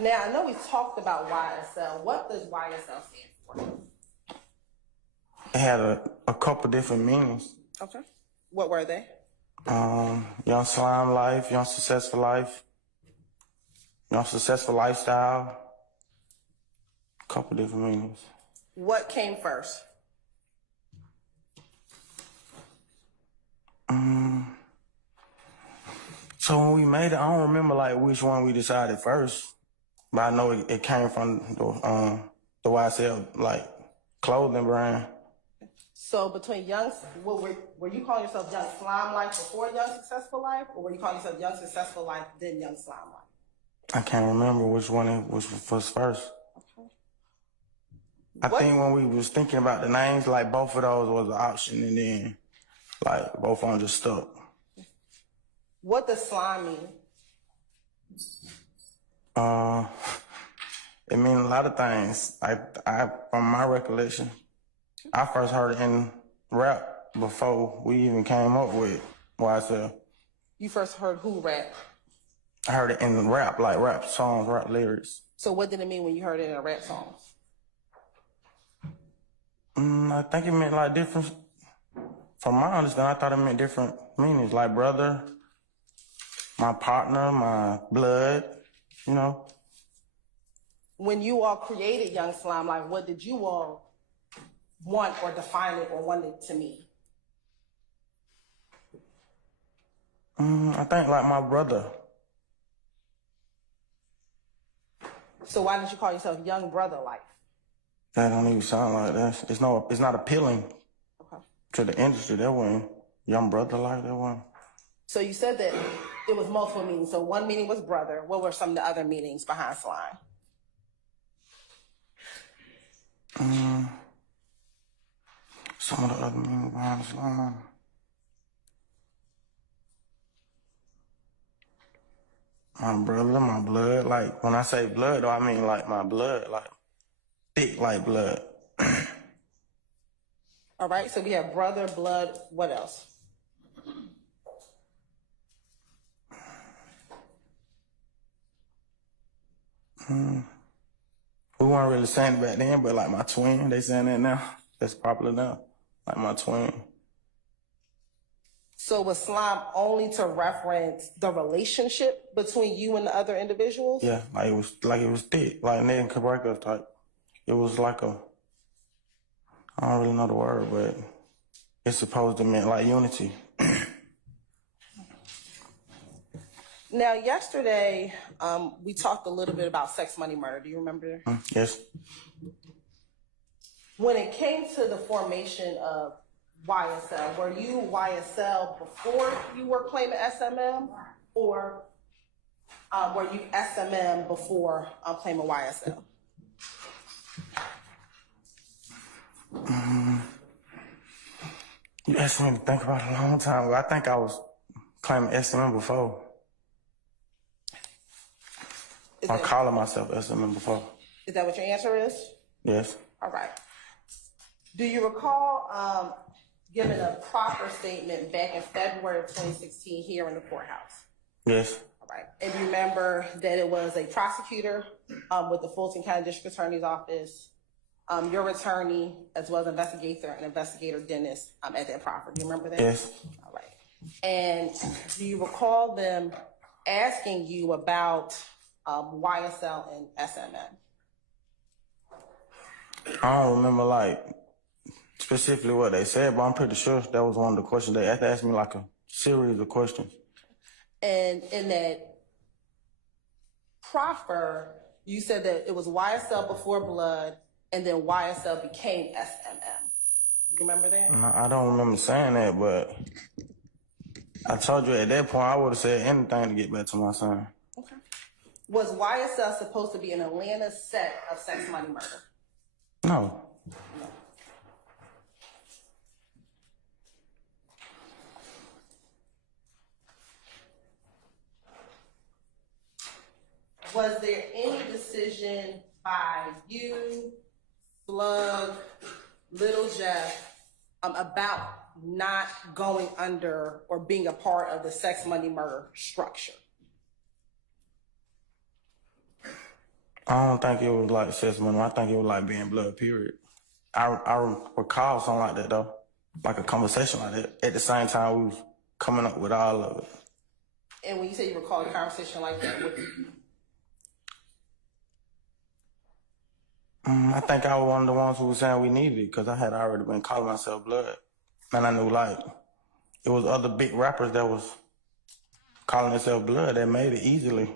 Now, I know we talked about YSL. What does YSL stand for? It had a couple different meanings. Okay. What were they? Young slime life, young successful life, young successful lifestyle. A couple different meanings. What came first? So when we made it, I don't remember like which one we decided first, but I know it came from the YSL like clothing brand. So between were you calling yourself Young Slime Life before Young Successful Life, or were you calling yourself Young Successful Life then Young Slime Life? I can't remember which one it was first. Okay. I think when we was thinking about the names, like both of those was an option, and then like both of them just stuck. What does slime mean? It means a lot of things. I from my recollection, I first heard it in rap before we even came up with YSL. You first heard who rap? I heard it in rap, like rap songs, rap lyrics. So what did it mean when you heard it in a rap song? I think it meant like different. From my understanding, I thought it meant different meanings, like brother, my partner, my blood, you know. When you all created Young Slime Life, what did you all want or define it or want it to mean? I think like my brother. So why didn't you call yourself Young Brother Life? That don't even sound like that. It's not appealing to the industry. That one, Young Brother Life, that one. So you said that it was multiple meanings. So one meaning was brother. What were some of the other meanings behind slime? Some of the other meanings behind slime. My brother, my blood. Like when I say blood, though, I mean like my blood, like thick like blood. All right. So we have brother, blood. What else? We weren't really saying it back then, but like my twin, they saying that now. That's popular now. Like my twin. So was slime only to reference the relationship between you and the other individuals? Yeah, like it was thick, like Ned and Cabrera type. It was like I don't really know the word, but it's supposed to mean like unity. Now, yesterday, we talked a little bit about sex, money, murder. Do you remember? Yes. When it came to the formation of YSL, were you YSL before you were claiming SMM, or were you SMM before claiming YSL? You asked me to think about it a long time ago. I think I was claiming SMM before. I'm calling myself SMM before. Is that what your answer is? Yes. All right. Do you recall giving a proper statement back in February of 2016 here in the courthouse? Yes. All right. And you remember that it was a prosecutor with the Fulton County District Attorney's Office, your attorney, as well as investigator Dennis at that property. Do you remember that? Yes. All right. And do you recall them asking you about YSL and SMM? I don't remember like specifically what they said, but I'm pretty sure that was one of the questions. They asked me like a series of questions. And in that proffer, you said that it was YSL before blood, and then YSL became SMM. You remember that? No, I don't remember saying that, but I told you at that point I would have said anything to get back to my son. Okay. Was YSL supposed to be an Atlanta set of sex, money, murder? No. Was there any decision by you, Slug, Lil Jeff, about not going under or being a part of the sex, money, murder structure? I don't think it was like sex money. I think it was like being blood, period. I recall something like that, though. Like a conversation like that. At the same time, we was coming up with all of it. And when you say you recall a conversation like that, what I think I was one of the ones who was saying we needed it because I had already been calling myself blood. And I knew, like, it was other big rappers that was calling themselves blood that made it easily.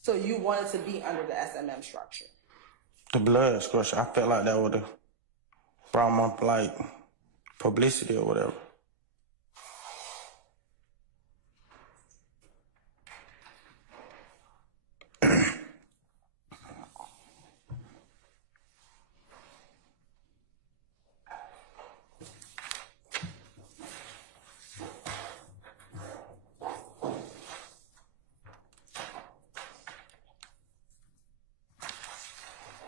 So you wanted to be under the SMM structure? The blood structure. I felt like that would have brought my, like, publicity or whatever.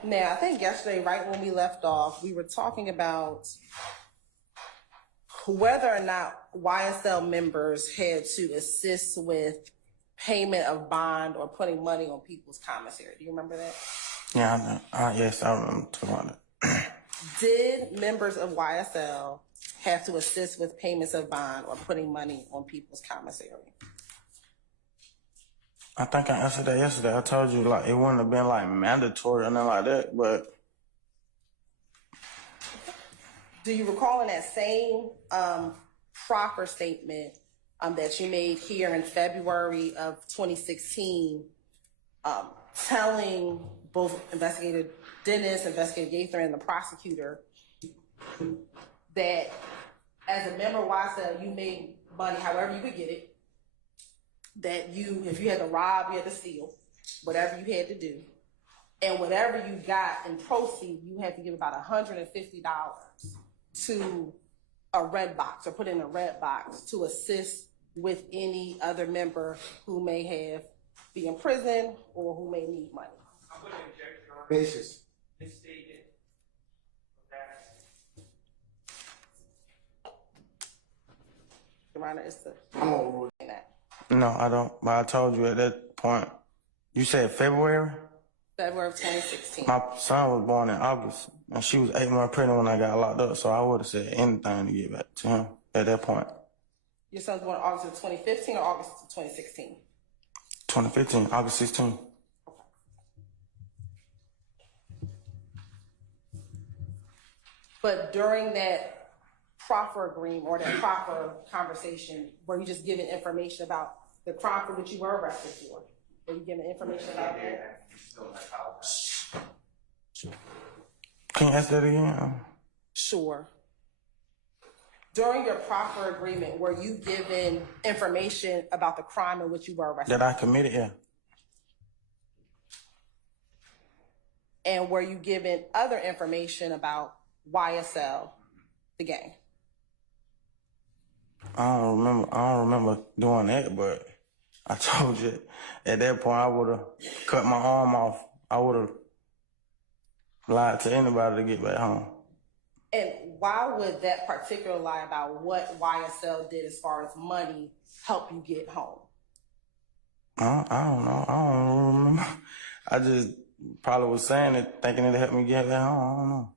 Now, I think yesterday, right when we left off, we were talking about whether or not YSL members had to assist with payment of bond or putting money on people's commissary. Do you remember that? Yeah, I know. Yes, I remember talking about it. Did members of YSL have to assist with payments of bond or putting money on people's commissary? I think I answered that yesterday. I told you, like, it wouldn't have been, like, mandatory or nothing like that, but... Do you recall in that same proffer statement that you made here in February of 2016, telling both Investigator Dennis, Investigator Gaither, and the prosecutor that as a member of YSL, you made money however you could get it, that you, if you had to rob, you had to steal, whatever you had to do, and whatever you got in proceeds, you had to give about $150 to a red box or put in a red box to assist with any other member who may have be in prison or who may need money. I'm going to inject your Basis. this statement that Your Honor, it's the I'm gonna rule. that. No, I don't. But I told you at that point. You said February? February of 2016. My son was born in August, and she was 8 months pregnant when I got locked up, so I would have said anything to get back to him at that point. Your son's born August of 2015 or August of 2016? 2015, August 16. But during that proffer agreement or that proffer conversation, were you just giving information about the crime for which you were arrested for? Were you giving information about that? Can you ask that again? Sure. During your proffer agreement, were you given information about the crime in which you were arrested? That I committed, yeah. And were you given other information about YSL, the gang? I don't remember doing that, but I told you at that point I would have cut my arm off. I would have lied to anybody to get back home. And why would that particular lie about what YSL did as far as money help you get home? I don't know. I don't remember. I just probably was saying it, thinking it'd help me get back home. I don't know.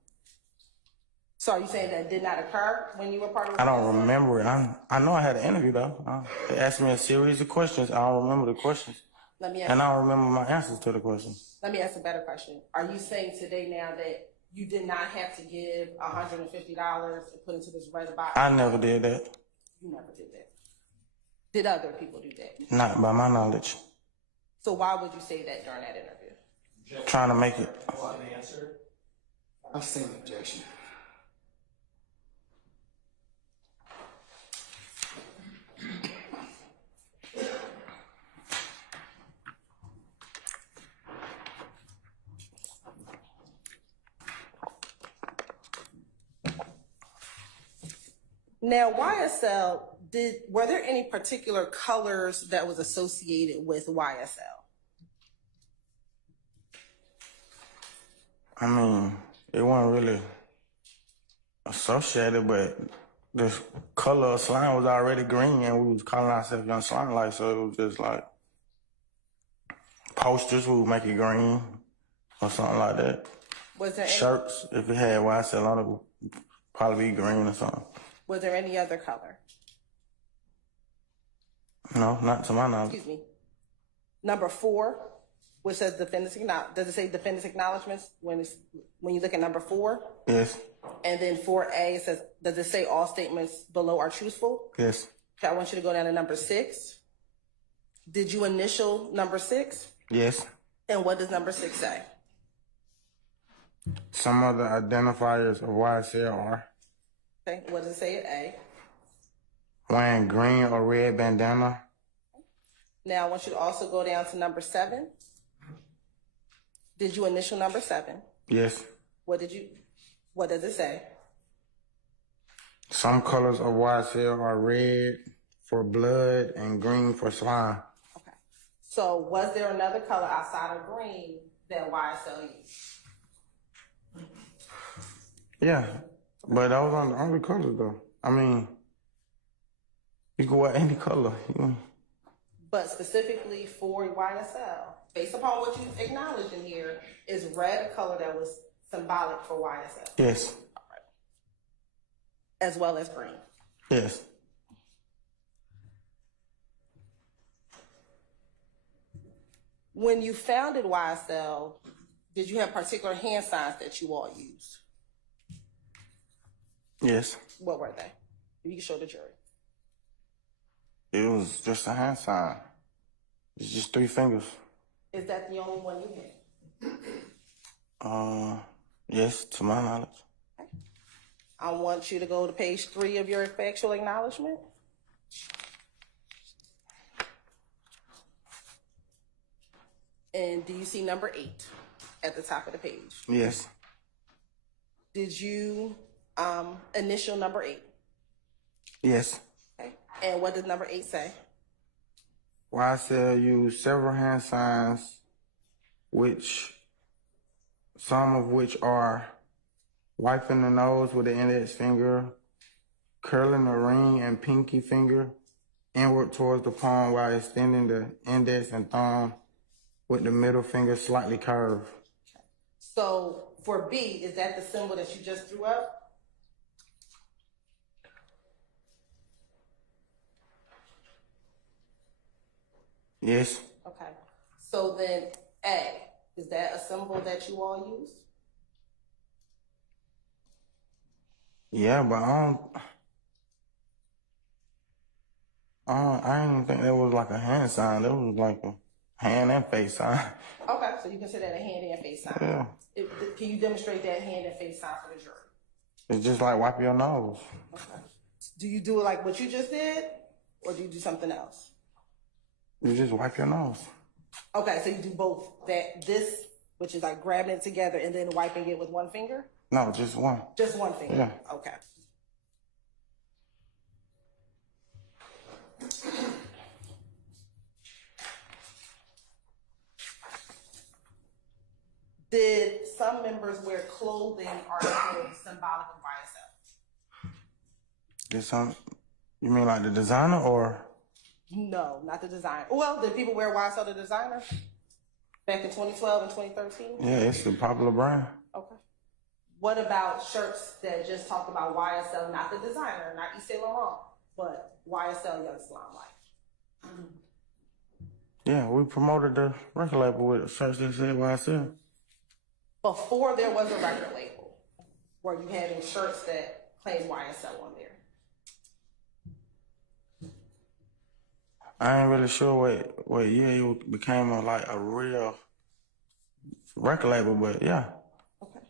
So are you saying that did not occur when you were part of the I don't remember it. I know I had an interview, though. They asked me a series of questions. I don't remember the questions. Let me ask And I don't remember my answers to the questions. Let me ask a better question. Are you saying today now that you did not have to give $150 and put into this red box? I never did that. You never did that. Did other people do that? Not by my knowledge. So why would you say that during that interview? Trying to make it. want an answer. I've seen objection. Now, YSL, were there any particular colors that was associated with YSL? I mean, it wasn't really associated, but the color of slime was already green, and we was calling ourselves Young Slime, like, so it was just like posters, we would make it green or something like that. Was there any, Shirts, if it had YSL on it, would probably be green or something. was there any other color? No, not to my knowledge. Excuse me. Number 4, which says defendants acknowledge. Does it say defendants acknowledgements when you look at number 4? Yes, And then 4A, it says, does it say all statements below are truthful? yes, Okay, I want you to go down to number 6. Did you initial number 6? yes. And what does number 6 say? Some of the identifiers of YSL are Okay, what does it say at A? wearing green or red bandana. Now, I want you to also go down to number 7. Did you initial number 7? Yes. What does it say? Some colors of YSL are red for blood and green for slime. Okay. So, was there another color outside of green that YSL used? Yeah, but that was on the only colors though. I mean, you can wear any color. But specifically for YSL, based upon what you acknowledged in here, is red a color that was symbolic for YSL, Yes, as well as green? yes. When you founded YSL, did you have particular hand signs that you all used? Yes. What were they? You can show the jury. It was just a hand sign. It's just 3 fingers. Is that the only one you had? Yes, to my knowledge. I want you to go to page 3 of your factual acknowledgement. And do you see number 8 at the top of the page? Yes, Did you initial number 8? yes. Okay. And what does number 8 say? YSL used several hand signs, some of which are wiping the nose with the index finger, curling the ring and pinky finger inward towards the palm while extending the index and thumb with the middle finger slightly curved. So for B, is that the symbol that you just threw up? Yes, Okay. So then A, is that a symbol that you all use? yeah, but I didn't think that was like a hand sign. That was like a hand and face sign. Okay, so you consider that a hand and face sign. Yeah, Can you demonstrate that hand and face sign for the jury? it's just like wipe your nose. Okay. Do you do it like what you just did, or do you do something else? You just wipe your nose. Okay, so you do both. This, which is like grabbing it together and then wiping it with one finger? No, just one. Just one finger? Yeah. Okay. Did some members wear clothing articles symbolic of YSL? Did some? You mean like the designer or? No, not the designer. Well, did people wear YSL the designer back in 2012 and 2013? Yeah, it's a popular brand. Okay. What about shirts that just talk about YSL, not the designer, not Yves Saint Laurent, but YSL Young Slime Life? Yeah, we promoted the record label with shirts that said YSL. Before there was a record label, were you having shirts that claimed YSL on there? I ain't really sure what year it became a real record label, but yeah. Okay.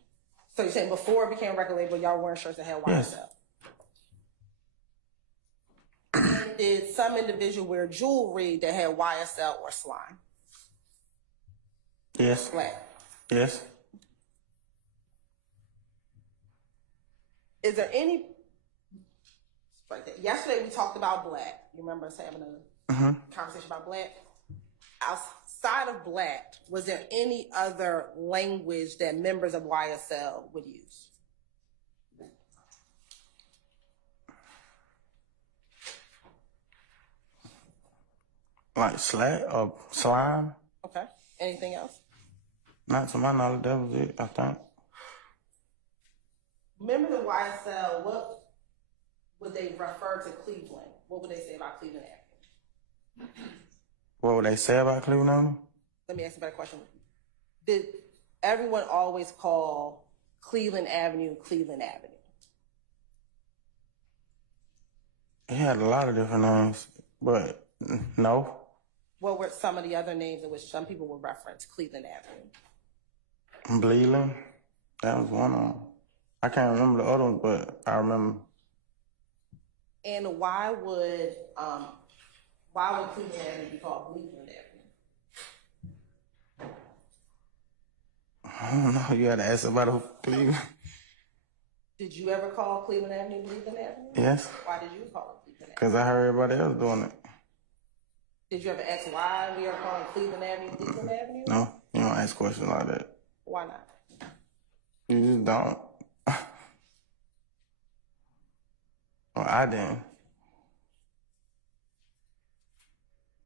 So you're saying before it became a record label, y'all wearing shirts that had YSL? Yes. Did some individual wear jewelry that had YSL or slime? Yes. Black. Yes. Is there any? Right there. Yesterday we talked about black. You remember us having a conversation about black? Outside of black, was there any other language that members of YSL would use? Like slat or slime? Okay. Anything else? Not to my knowledge, that was it, I think. Remember the YSL, what would they refer to Cleveland? What would they say about Cleveland Avenue? What would they say about Cleveland Avenue? Let me ask a better question. Did everyone always call Cleveland Avenue Cleveland Avenue? It had a lot of different names, but no. What were some of the other names in which some people would reference Cleveland Avenue? Bleeding, that was one of them. I can't remember the other ones, but I remember. And why would Cleveland Avenue be called Cleveland Avenue? I don't know, you had to ask about Cleveland. Did you ever call Cleveland Avenue Cleveland Avenue? Yes. Why did you call it Cleveland Avenue? Because I heard everybody else doing it. Did you ever ask why we are calling Cleveland Avenue Cleveland Avenue? No, you don't ask questions like that. Why not? You just don't. Well, I didn't.